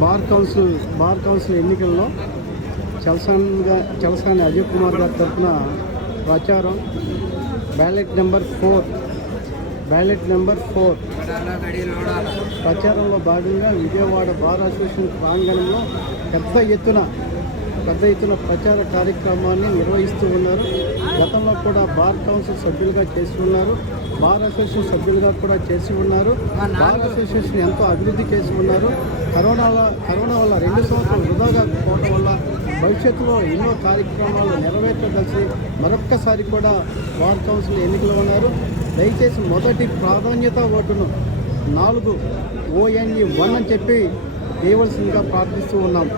Bar council ఎన్నికల్లో చలసాని అజయ్ కుమార్ గారి తరఫున ప్రచారం బ్యాలెట్ నెంబర్ 4 ప్రచారంలో భాగంగా విజయవాడ బార్ అసోసియేషన్ ప్రాంగణంలో పెద్ద ఎత్తున ప్రచార కార్యక్రమాన్ని నిర్వహిస్తూ ఉన్నారు. గతంలో కూడా బార్ కౌన్సిల్ సభ్యులుగా చేసి ఉన్నారు, బార్ అసోసియేషన్ సభ్యులుగా కూడా చేసి ఉన్నారు. బార్ అసోసియేషన్ ఎంతో అభివృద్ధి చేసి ఉన్నారు. కరోనా వల్ల 2 సంవత్సరాలు వృధాగా పోవడం వల్ల భవిష్యత్తులో ఎన్నో కార్యక్రమాలు నెరవేర్చదలిసి మరొక్కసారి కూడా బార్ కౌన్సిల్ ఎన్నికలు ఉన్నారు. దయచేసి మొదటి ప్రాధాన్యత ఓటును 4 ONE1 అని చెప్పి వేయవలసిందిగా ప్రార్థిస్తూ ఉన్నాం.